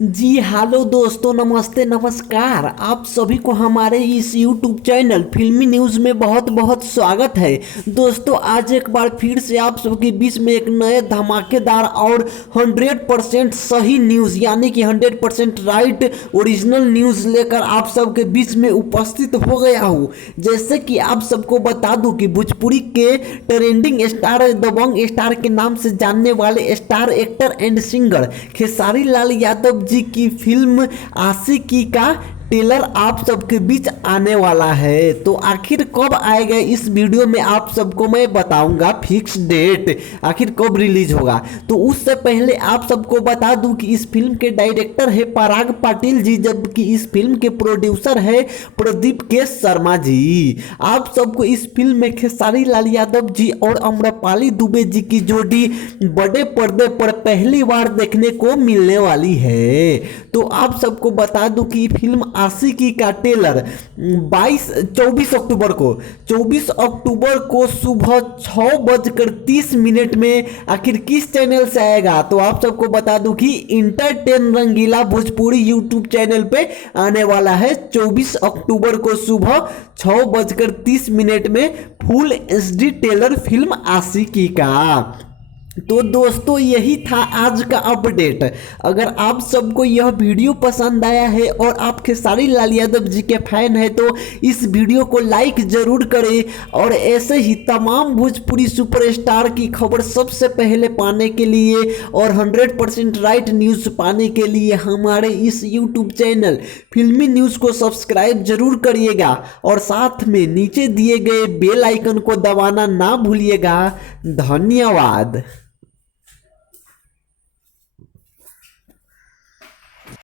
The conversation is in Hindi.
जी हेलो दोस्तों, नमस्ते नमस्कार। आप सभी को हमारे इस YouTube चैनल फिल्मी न्यूज़ में बहुत बहुत स्वागत है। दोस्तों, आज एक बार फिर से आप सबके बीच में एक नए धमाकेदार और 100% सही न्यूज़ यानी कि 100% राइट ओरिजिनल न्यूज़ लेकर आप सबके बीच में उपस्थित हो गया हूँ। जैसे कि आप सबको बता दूँ कि भोजपुरी के ट्रेंडिंग स्टार, दबंग स्टार के नाम से जानने वाले star actor and singer Khesari Lal Yadav ji की फिल्म आशिकी का ट्रेलर आप सबके बीच आने वाला है। तो आखिर कब आएगा इस वीडियो में आप सबको मैं बताऊंगा फिक्स डेट, आखिर कब रिलीज होगा। तो उससे पहले आप सबको बता दूं कि इस फिल्म के डायरेक्टर है पराग पाटिल जी, जबकि इस फिल्म के प्रोड्यूसर है प्रदीप के शर्मा जी। आप सबको इस फिल्म में खेसारी लाल यादव जी और अम्रपाली दुबे जी की जोड़ी बड़े पर्दे पर पहली बार देखने को मिलने वाली है। तो आप सबको बता दूं कि फिल्म आशिकी का ट्रेलर 24 अक्टूबर को सुबह 6:30 में आखिर किस चैनल से आएगा। तो आप सबको बता दूं कि इंटरटेन रंगीला भोजपुरी यूट्यूब चैनल पे आने वाला है 24 अक्टूबर को सुबह 6:30 में फुल एचडी ट्रेलर फिल्म आशिकी का। तो दोस्तों, यही था आज का अपडेट। अगर आप सबको यह वीडियो पसंद आया है और आप खेसारी लाल यादव जी के फैन हैं तो इस वीडियो को लाइक ज़रूर करें और ऐसे ही तमाम भोजपुरी सुपरस्टार की खबर सबसे पहले पाने के लिए और 100% राइट न्यूज़ पाने के लिए हमारे इस यूट्यूब चैनल फिल्मी न्यूज़ को सब्सक्राइब जरूर करिएगा और साथ में नीचे दिए गए बेल आइकन को दबाना ना भूलिएगा। धन्यवाद।